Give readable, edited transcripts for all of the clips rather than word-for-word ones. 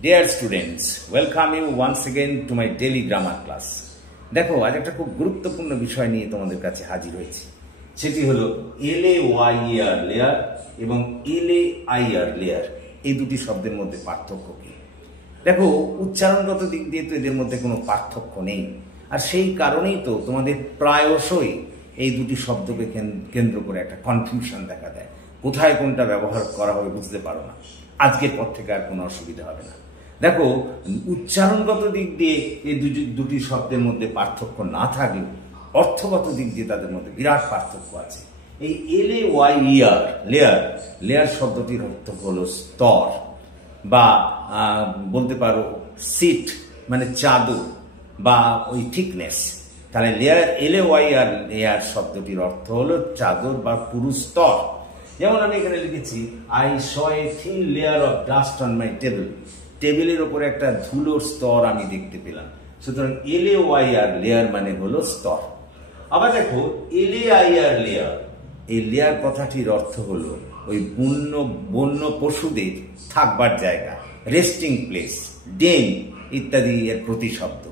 Dear students, welcome you once again to my daily grammar class. দেখো আজ একটা খুব গুরুত্বপূর্ণ বিষয় নিয়ে তোমাদের কাছে হাজির হয়েছি। সেটি হলো LAYER লেয়ার এবং LAIR লেয়ার, এই দুটি শব্দের মধ্যে পার্থক্য কি। দেখো উচ্চারণগত দিক দিয়ে তো এদের মধ্যে কোনো পার্থক্য নেই, আর সেই কারণেই তো তোমাদের প্রায়শই এই দুটি শব্দকে কেন্দ্র করে একটা কনফিউশন দেখা দেয়। কোথায় কোনটা ব্যবহার করা হবে বুঝতে পারো না। আজকের পর থেকে আর কোনো অসুবিধা হবে না। দেখো উচ্চারণগত দিক দিয়ে এই দুটি শব্দের মধ্যে পার্থক্য না থাকলেও অর্থগত দিক দিয়ে তাদের মধ্যে বিরাট পার্থক্য আছে। এই LAYER লেয়ার শব্দটির অর্থ হলো স্তর, বা বলতে পারো সিট মানে চাদর, বা ওই থিকনেস। তাহলে LAYER লেয়ার শব্দটির অর্থ হলো চাদর বা পুরু স্তর। যেমন আমি এখানে লিখেছি I saw a thin layer of dust on my table. টেবিলের ওপরে একটা ধুলোর স্তর আমি দেখতে পেলাম। সুতরাং LAYER লেয়ার মানে হলো স্তর। আবার দেখো LAIR লেয়ার, এই লেয়ার কথাটির অর্থ হলো ওই বন্য পশুদের থাকবার জায়গা, রেস্টিং প্লেস, ডেন ইত্যাদি এর প্রতিশব্দ।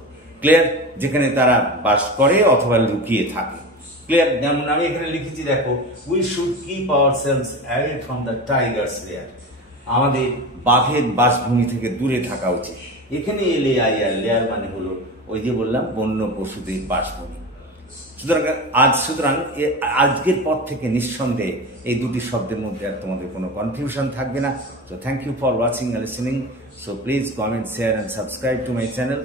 ক্লিয়ার? যেখানে তারা বাস করে অথবা লুকিয়ে থাকে। ক্লিয়ার? যেমন আমি এখানে লিখেছি দেখো, we should keep ourselves away from the Tigers layer. আমাদের বাঘের বাসভূমি থেকে দূরে থাকা উচিত। এখানে LAIR লেয়ার মানে হলো ওই যে বললাম বন্য পশুদের বাসভূমি। সুতরাং আজকের পর থেকে নিঃসন্দেহে এই দুটি শব্দের মধ্যে আর তোমাদের কোনো কনফিউশন থাকবে না। So thank you for watching and listening. So please comment, share and subscribe to my channel.